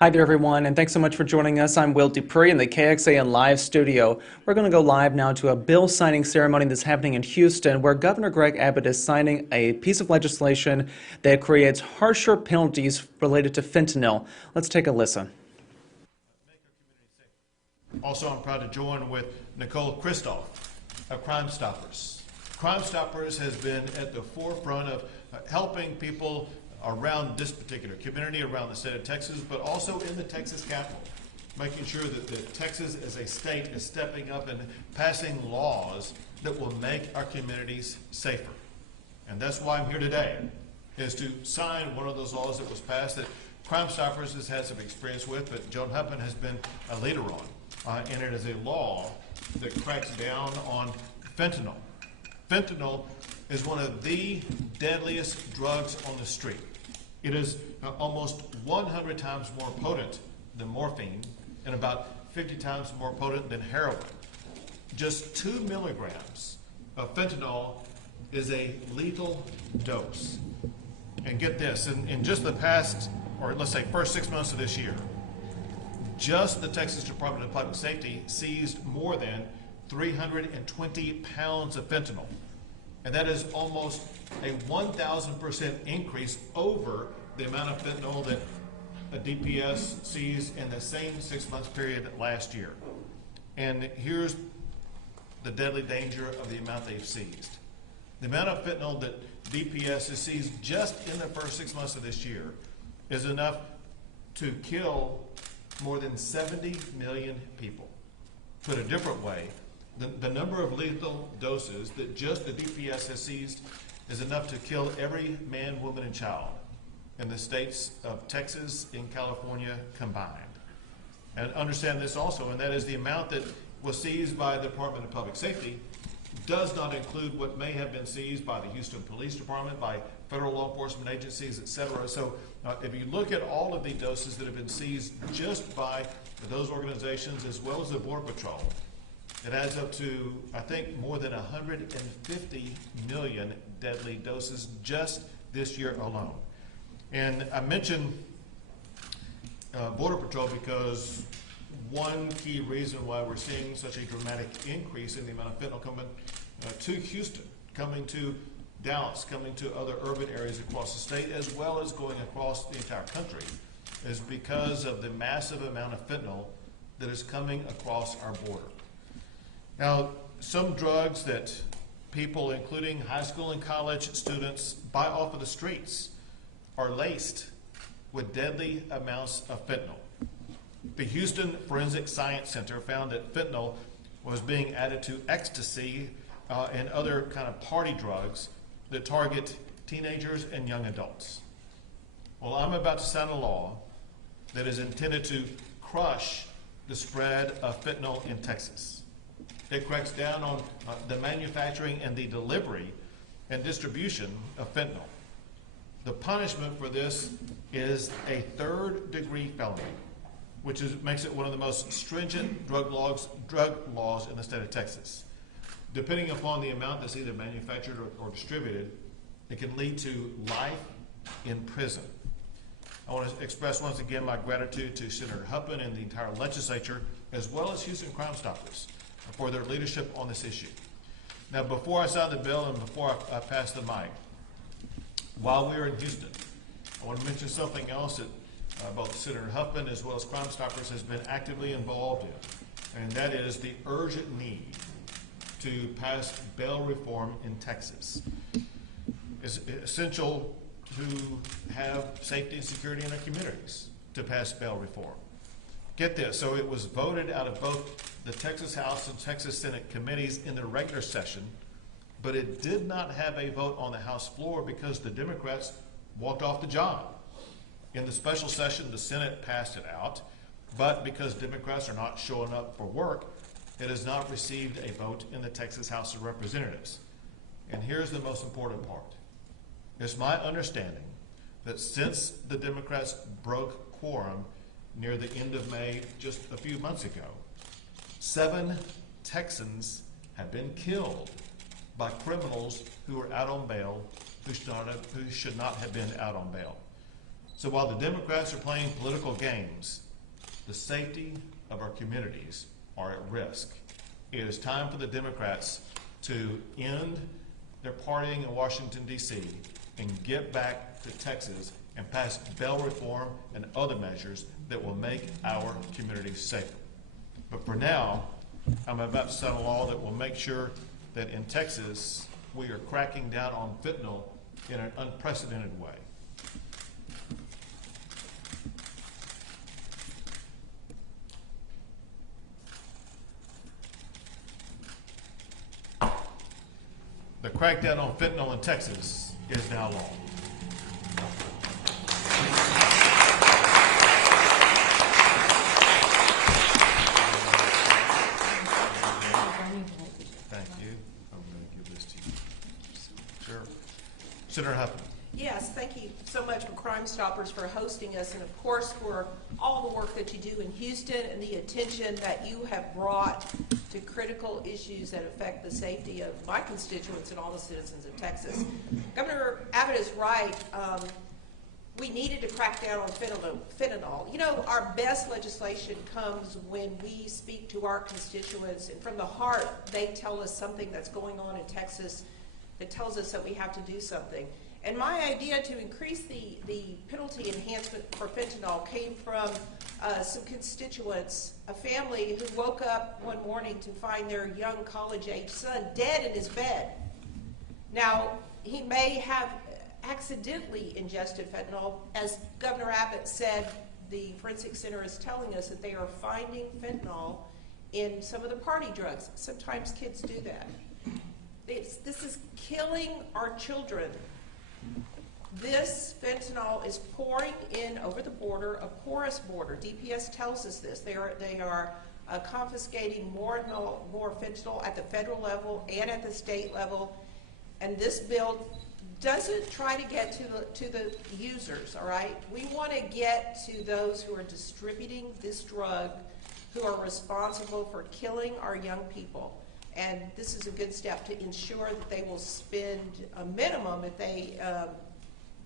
Hi there, everyone, and thanks so much for joining us. I'm Will Dupree in the KXAN Live studio. We're going to go live now to a bill signing ceremony that's happening in Houston, where Governor Greg Abbott is signing a piece of legislation that creates harsher penalties related to fentanyl. Let's take a listen. Also, I'm proud to join with Nicole Kristoff of Crime Stoppers. Crime Stoppers has been at the forefront of helping people around this particular community, around the state of Texas, but also in the Texas Capitol, making sure that Texas as a state is stepping up and passing laws that will make our communities safer. And that's why I'm here today, is to sign one of those laws that was passed that Crime Stoppers has had some experience with, but Joan Huffman has been a leader on. And it is a law that cracks down on fentanyl. Fentanyl is one of the deadliest drugs on the street. It is almost 100 times more potent than morphine and about 50 times more potent than heroin. Just 2 milligrams of fentanyl is a lethal dose. And get this, in just the past, or let's say first 6 months of this year, just the Texas Department of Public Safety seized more than 320 pounds of fentanyl. And that is almost a 1,000% increase over the amount of fentanyl that a DPS seized in the same 6-month period last year. And here's the deadly danger of the amount they've seized. The amount of fentanyl that DPS has seized just in the first 6 months of this year is enough to kill more than 70 million people. Put a different way, the number of lethal doses that just the DPS has seized is enough to kill every man, woman, and child in the states of Texas and California combined. And understand this also, and that is the amount that was seized by the Department of Public Safety does not include what may have been seized by the Houston Police Department, by federal law enforcement agencies, etc. So if you look at all of the doses that have been seized just by those organizations as well as the Border Patrol, it adds up to, I think, more than 150 million deadly doses just this year alone. And I mentioned Border Patrol because one key reason why we're seeing such a dramatic increase in the amount of fentanyl coming to Houston, coming to Dallas, coming to other urban areas across the state, as well as going across the entire country, is because of the massive amount of fentanyl that is coming across our border. Now, some drugs that people, including high school and college students, buy off of the streets are laced with deadly amounts of fentanyl. The Houston Forensic Science Center found that fentanyl was being added to ecstasy and other kind of party drugs that target teenagers and young adults. Well, I'm about to sign a law that is intended to crush the spread of fentanyl in Texas. It cracks down on the manufacturing and the delivery and distribution of fentanyl. The punishment for this is a third-degree felony, which makes it one of the most stringent drug laws in the state of Texas. Depending upon the amount that's either manufactured or distributed, it can lead to life in prison. I want to express once again my gratitude to Senator Huffman and the entire legislature, as well as Houston Crime Stoppers, for their leadership on this issue. Now, before I sign the bill and before I pass the mic, while we are in Houston, I want to mention something else that both Senator Huffman as well as Crime Stoppers has been actively involved in, and that is the urgent need to pass bail reform in Texas. It's essential to have safety and security in our communities to pass bail reform. Get this, so it was voted out of both the Texas House and Texas Senate committees in the regular session, but it did not have a vote on the House floor because the Democrats walked off the job. In the special session, the Senate passed it out, but because Democrats are not showing up for work, it has not received a vote in the Texas House of Representatives. And here's the most important part. It's my understanding that since the Democrats broke quorum near the end of May, just a few months ago, 7 Texans have been killed by criminals who are out on bail who should not have been out on bail. So while the Democrats are playing political games, the safety of our communities are at risk. It is time for the Democrats to end their partying in Washington, D.C. and get back to Texas and pass bail reform and other measures that will make our communities safer. But for now, I'm about to sign a law that will make sure that in Texas, we are cracking down on fentanyl in an unprecedented way. The crackdown on fentanyl in Texas is now law. Thank you. I'm going to give this to you. Sure. Senator Huffman. Yes, thank you so much for Crime Stoppers for hosting us, and of course for all the work that you do in Houston and the attention that you have brought to critical issues that affect the safety of my constituents and all the citizens of Texas. Governor Abbott is right. We needed to crack down on fentanyl. You know, our best legislation comes when we speak to our constituents, and from the heart, they tell us something that's going on in Texas that tells us that we have to do something. And my idea to increase the penalty enhancement for fentanyl came from some constituents, a family who woke up one morning to find their young college-age son dead in his bed. Now, he may have accidentally ingested fentanyl. As Governor Abbott said, the Forensic Center is telling us that they are finding fentanyl in some of the party drugs. Sometimes kids do that. This is killing our children. This fentanyl is pouring in over the border, a porous border. DPS tells us this. They are confiscating more and more fentanyl at the federal level and at the state level. And this bill doesn't try to get to the users, all right? We want to get to those who are distributing this drug, who are responsible for killing our young people. And this is a good step to ensure that they will spend a minimum if they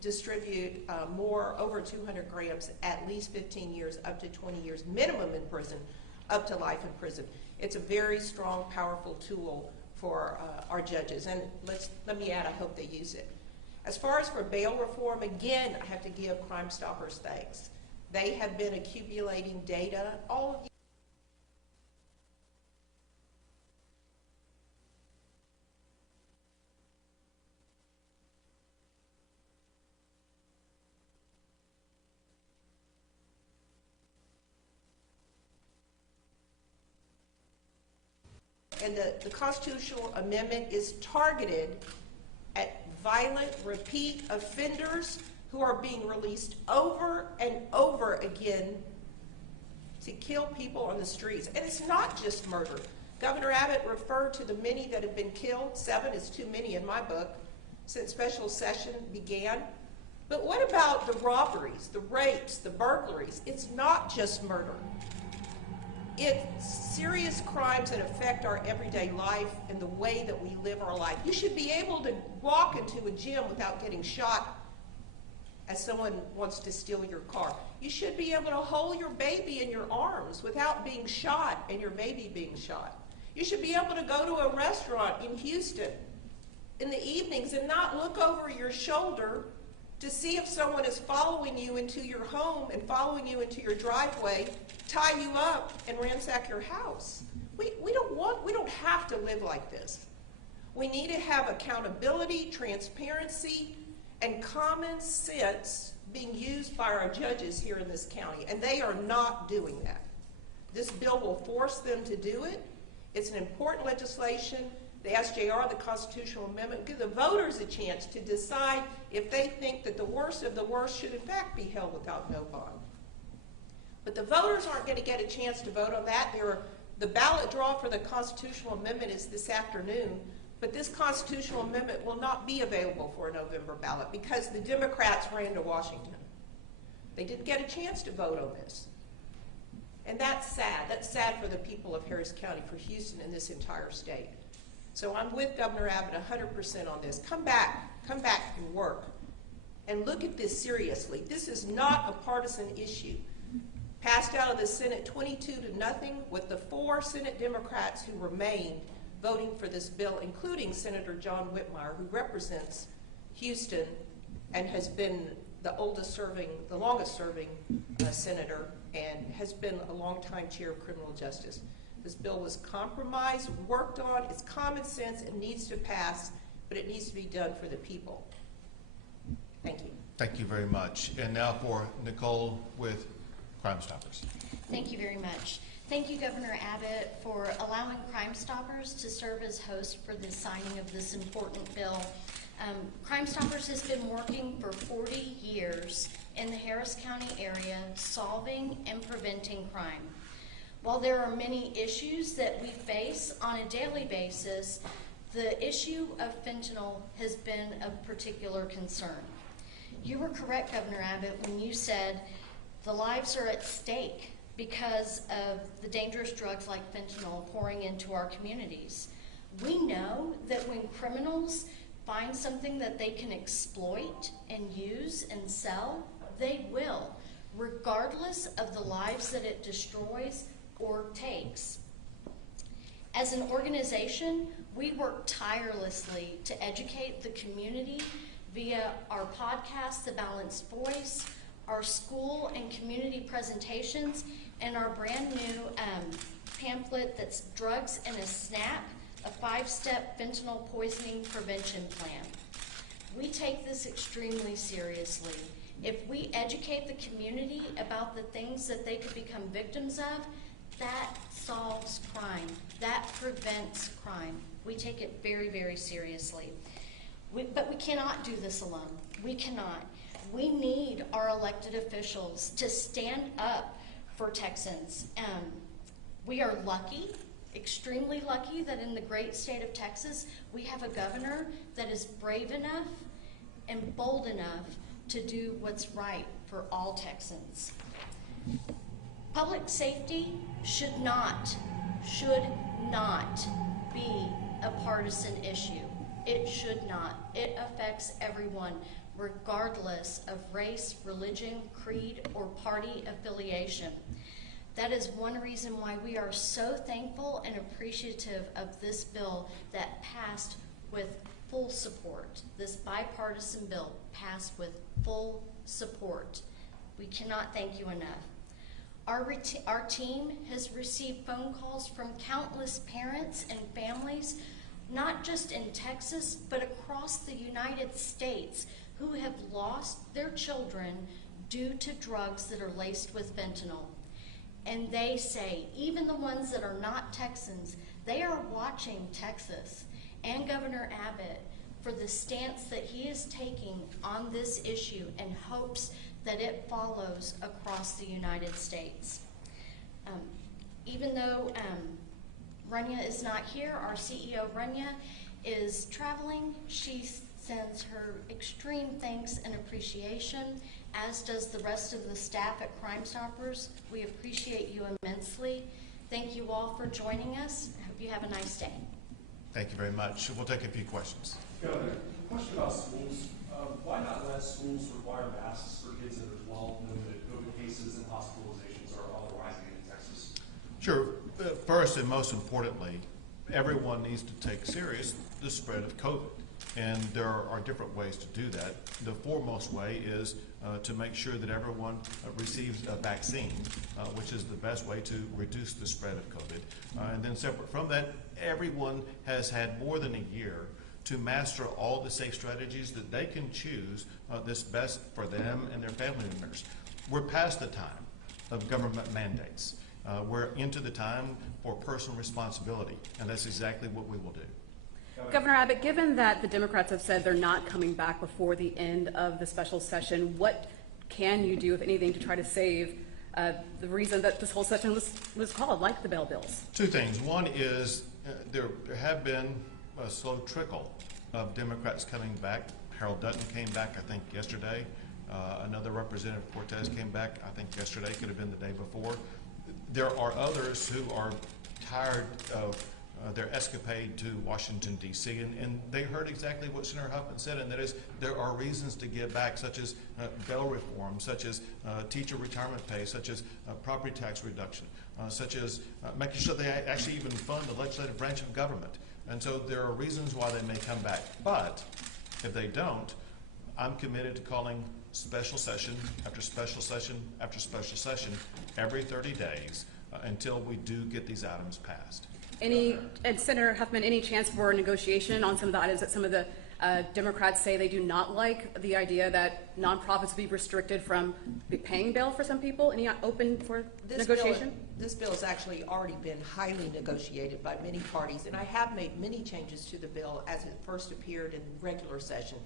distribute more, over 200 grams, at least 15 years, up to 20 years minimum in prison, up to life in prison. It's a very strong, powerful tool for our judges. And let me add, I hope they use it. As far as for bail reform, again, I have to give Crime Stoppers thanks. They have been accumulating data. All of you and the constitutional amendment is targeted at violent repeat offenders who are being released over and over again to kill people on the streets. And it's not just murder. Governor Abbott referred to the many that have been killed. 7 is too many in my book since special session began. But what about the robberies, the rapes, the burglaries? It's not just murder. It's serious crimes that affect our everyday life and the way that we live our life. You should be able to walk into a gym without getting shot as someone wants to steal your car. You should be able to hold your baby in your arms without being shot and your baby being shot. You should be able to go to a restaurant in Houston in the evenings and not look over your shoulder to see if someone is following you into your home and following you into your driveway, tie you up, and ransack your house. We don't have to live like this. We need to have accountability, transparency, and common sense being used by our judges here in this county, and they are not doing that. This bill will force them to do it. It's an important legislation. The SJR, the constitutional amendment, give the voters a chance to decide if they think that the worst of the worst should in fact be held without no bond. But the voters aren't going to get a chance to vote on that. The ballot draw for the constitutional amendment is this afternoon, but this constitutional amendment will not be available for a November ballot because the Democrats ran to Washington. They didn't get a chance to vote on this. And that's sad. That's sad for the people of Harris County, for Houston, and this entire state. So I'm with Governor Abbott 100% on this. Come back and work. and look at this seriously. This is not a partisan issue. Passed out of the Senate 22-0 with the 4 Senate Democrats who remained voting for this bill, including Senator John Whitmire, who represents Houston and has been the longest serving senator and has been a longtime chair of criminal justice. This bill was compromised, worked on, it's common sense, it needs to pass, but it needs to be done for the people. Thank you. Thank you very much. And now for Nicole with Crime Stoppers. Thank you very much. Thank you, Governor Abbott, for allowing Crime Stoppers to serve as host for the signing of this important bill. Crime Stoppers has been working for 40 years in the Harris County area, solving and preventing crime. While there are many issues that we face on a daily basis, the issue of fentanyl has been of particular concern. You were correct, Governor Abbott, when you said the lives are at stake because of the dangerous drugs like fentanyl pouring into our communities. We know that when criminals find something that they can exploit and use and sell, they will, regardless of the lives that it destroys or takes. As an organization, we work tirelessly to educate the community via our podcast, The Balanced Voice, our school and community presentations, and our brand new pamphlet that's Drugs in a Snap, a 5-step fentanyl poisoning prevention plan. We take this extremely seriously. If we educate the community about the things that they could become victims of, that solves crime. That prevents crime. We take it very, very seriously. But we cannot do this alone. We cannot. We need our elected officials to stand up for Texans. We are lucky, extremely lucky, that in the great state of Texas, we have a governor that is brave enough and bold enough to do what's right for all Texans. Public safety should not be a partisan issue. It should not. It affects everyone, regardless of race, religion, creed, or party affiliation. That is one reason why we are so thankful and appreciative of this bill that passed with full support. This bipartisan bill passed with full support. We cannot thank you enough. Our team has received phone calls from countless parents and families, not just in Texas, but across the United States, who have lost their children due to drugs that are laced with fentanyl. And they say, even the ones that are not Texans, they are watching Texas and Governor Abbott for the stance that he is taking on this issue and hopes that it follows across the United States. Even though Rania is not here, our CEO Rania is traveling. She sends her extreme thanks and appreciation, as does the rest of the staff at Crime Stoppers. We appreciate you immensely. Thank you all for joining us. I hope you have a nice day. Thank you very much. We'll take a few questions. Governor, question about schools. Why not let schools require masks for kids that are 12, knowing that COVID cases and hospitalizations are all rising in Texas? Sure. First and most importantly, everyone needs to take serious the spread of COVID. And there are different ways to do that. The foremost way is to make sure that everyone receives a vaccine, which is the best way to reduce the spread of COVID. And then separate from that, everyone has had more than a year to master all the safe strategies that they can choose that's best for them and their family members. We're past the time of government mandates. We're into the time for personal responsibility, and that's exactly what we will do. Governor Abbott, given that the Democrats have said they're not coming back before the end of the special session, what can you do, if anything, to try to save the reason that this whole session was called, like the bail bills? Two things. One is there have been a slow trickle of Democrats coming back. Harold Dutton came back, I think, yesterday. Another Representative Cortez came back, I think, yesterday. Could have been the day before. There are others who are tired of their escapade to Washington, D.C., and they heard exactly what Senator Huffman said, and that is there are reasons to give back, such as bail reform, such as teacher retirement pay, such as property tax reduction, such as making sure they actually even fund the legislative branch of government. And so there are reasons why they may come back. But if they don't, I'm committed to calling special session after special session after special session every 30 days until we do get these items passed. And Senator Huffman, any chance for negotiation on some of the items that some of the Democrats say they do not like? The idea that nonprofits be restricted from paying bail for some people? Any open for negotiation? This bill has actually already been highly negotiated by many parties, and I have made many changes to the bill as it first appeared in regular session.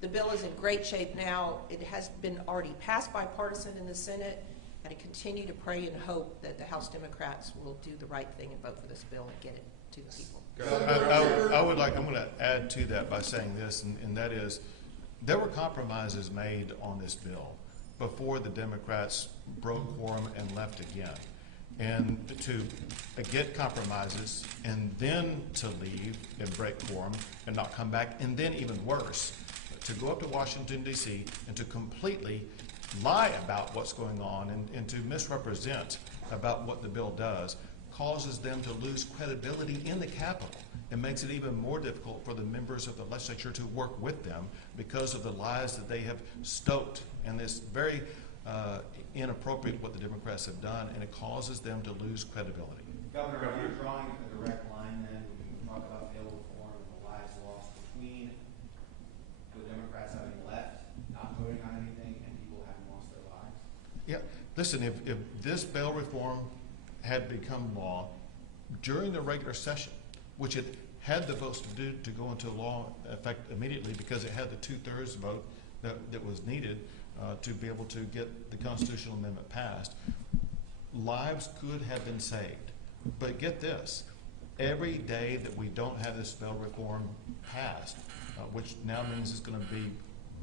The bill is in great shape now. It has been already passed bipartisan in the Senate, and I continue to pray and hope that the House Democrats will do the right thing and vote for this bill and get it to the people. I'm going to add to that by saying this, and that is, there were compromises made on this bill before the Democrats broke quorum and left again. And to get compromises and then to leave and break quorum and not come back, and then even worse, to go up to Washington, D.C. and to completely lie about what's going on and to misrepresent about what the bill does causes them to lose credibility in the Capitol. It makes it even more difficult for the members of the legislature to work with them because of the lies that they have stoked. And it's very inappropriate what the Democrats have done, and it causes them to lose credibility. Governor, are you drawing a direct line then when you talk about bail reform and the lives lost between the Democrats having left, not voting on anything, and people having lost their lives? Yeah, listen, if this bail reform had become law during the regular session, which it had the votes to go into law effect immediately because it had the 2/3 vote that was needed to be able to get the constitutional amendment passed, lives could have been saved. But get this, every day that we don't have this bail reform passed, which now means it's going to be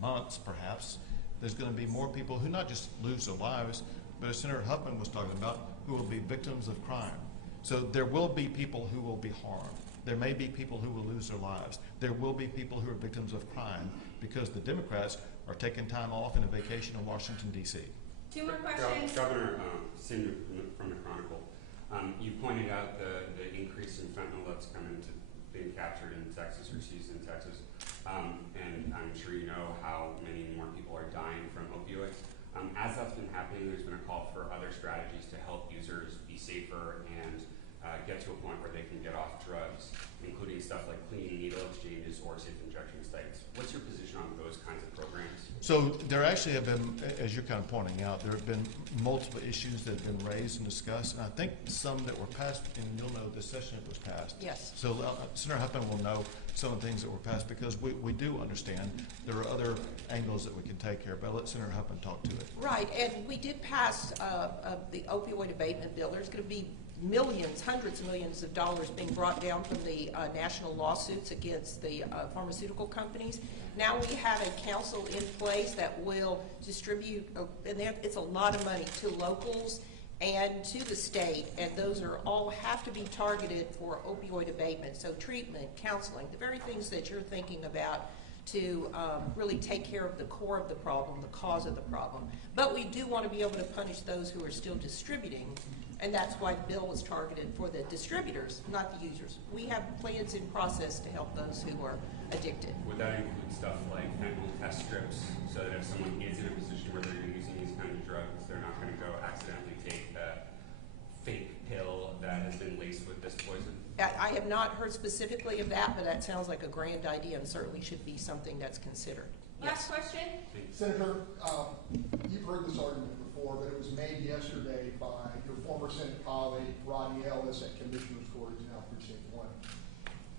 months perhaps, there's going to be more people who not just lose their lives, but as Senator Huffman was talking about, who will be victims of crime. So there will be people who will be harmed. There may be people who will lose their lives. There will be people who are victims of crime because the Democrats are taking time off in a vacation in Washington, D.C. Two more questions. Governor, Cindy from the Chronicle, you pointed out the increase in fentanyl that's coming to being captured in Texas or seized in Texas. And I'm sure you know how many more people are dying from opioids. As that's been happening, there's been a call for other strategies to help users be safer and get to a point where they can get off drugs, including stuff like clean needle exchanges or safe injection sites. What's your position on those kinds of programs? So there actually have been, as you're kind of pointing out, there have been multiple issues that have been raised and discussed, and I think some that were passed, and you'll know this session it was passed. Yes. So Senator Huffman will know some of the things that were passed because we do understand there are other angles that we can take here, but I'll let Senator Huffman talk to it. Right, and we did pass the opioid abatement bill. There's going to be millions, hundreds of millions of dollars being brought down from the national lawsuits against the pharmaceutical companies. Now we have a council in place that will distribute, and it's a lot of money to locals and to the state, and those are all have to be targeted for opioid abatement. So treatment, counseling, the very things that you're thinking about to really take care of the core of the problem, the cause of the problem. But we do want to be able to punish those who are still distributing, and that's why the bill was targeted for the distributors, not the users. We have plans in process to help those who are addicted. Would that include stuff like fentanyl test strips, so that if someone is in a position where they're using these kinds of drugs, they're not going to go accidentally take a fake pill that has been laced with this poison? I have not heard specifically of that, but that sounds like a grand idea and certainly should be something that's considered. Last question. Senator, you've heard this argument before, but it was made yesterday by your former Senate colleague, Rodney Ellis at Commissioner's Court, who's now Precinct 1.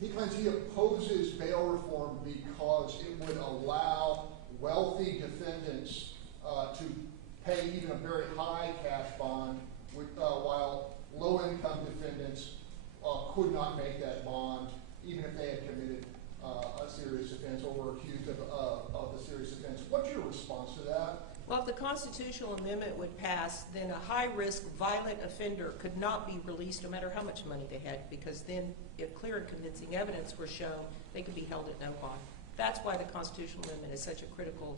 He claims he opposes bail reform because it would allow wealthy defendants to pay even a very high cash bond, while low-income defendants could not make that bond, even if they had committed a serious offense or were accused of a serious offense. What's your response to that? Well, Well, if the constitutional amendment would pass, then a high-risk violent offender could not be released no matter how much money they had, because then if clear and convincing evidence were shown, they could be held at no bond. That's why the constitutional amendment is such a critical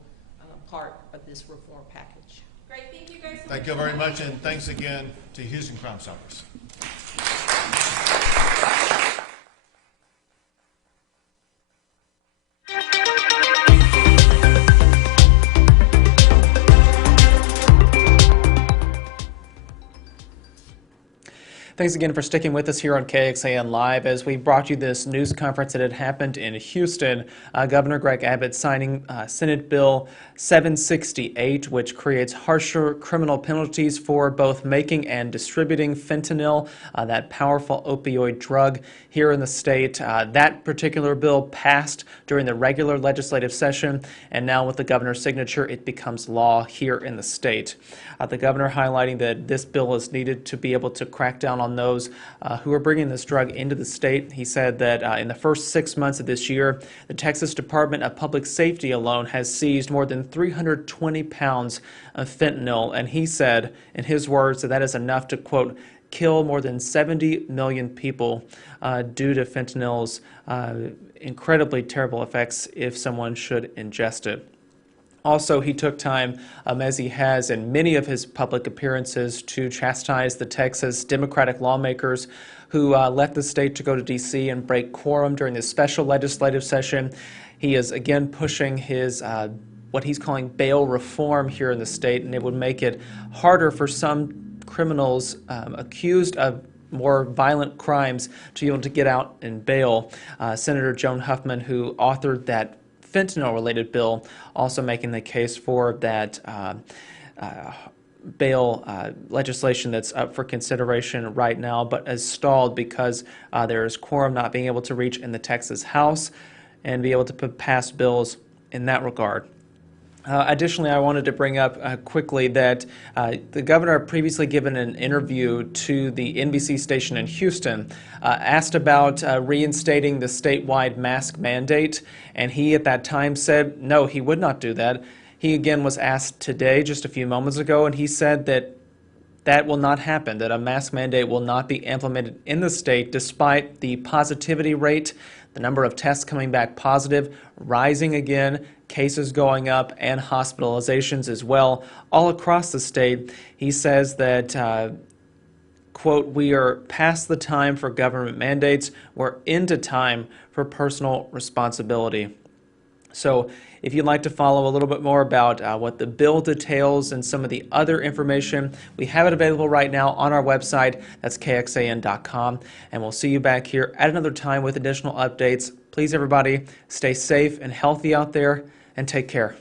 part of this reform package. Great, thank you guys so much. Thank you very much, and thanks again to Houston Crime Stoppers. Thanks again for sticking with us here on KXAN Live as we brought you this news conference that had happened in Houston. Governor Greg Abbott signing Senate Bill 768, which creates harsher criminal penalties for both making and distributing fentanyl, that powerful opioid drug here in the state. That particular bill passed during the regular legislative session, and now with the governor's signature, it becomes law here in the state. The governor highlighting that this bill is needed to be able to crack down on those who are bringing this drug into the state. He said that in the first 6 months of this year, the Texas Department of Public Safety alone has seized more than 320 pounds of fentanyl, and he said, in his words, that that is enough to, quote, kill more than 70 million people due to fentanyl's incredibly terrible effects if someone should ingest it. Also, he took time, as he has in many of his public appearances, to chastise the Texas Democratic lawmakers who left the state to go to D.C. and break quorum during this special legislative session. He is again pushing his what he's calling bail reform here in the state, and it would make it harder for some criminals accused of more violent crimes to be able to get out in bail. Senator Joan Huffman, who authored that fentanyl-related bill, also making the case for that bail legislation that's up for consideration right now, but has stalled because there is quorum not being able to reach in the Texas House and be able to pass bills in that regard. Additionally, I wanted to bring up quickly that the governor previously given an interview to the NBC station in Houston, asked about reinstating the statewide mask mandate, and he at that time said no, he would not do that. He again was asked today, just a few moments ago, and he said that that will not happen, that a mask mandate will not be implemented in the state despite the positivity rate, the number of tests coming back positive, rising again, cases going up, and hospitalizations as well, all across the state. He says that, quote, we are past the time for government mandates. We're into time for personal responsibility. So if you'd like to follow a little bit more about what the bill details and some of the other information, we have it available right now on our website. That's KXAN.com. And we'll see you back here at another time with additional updates. Please, everybody, stay safe and healthy out there, and take care.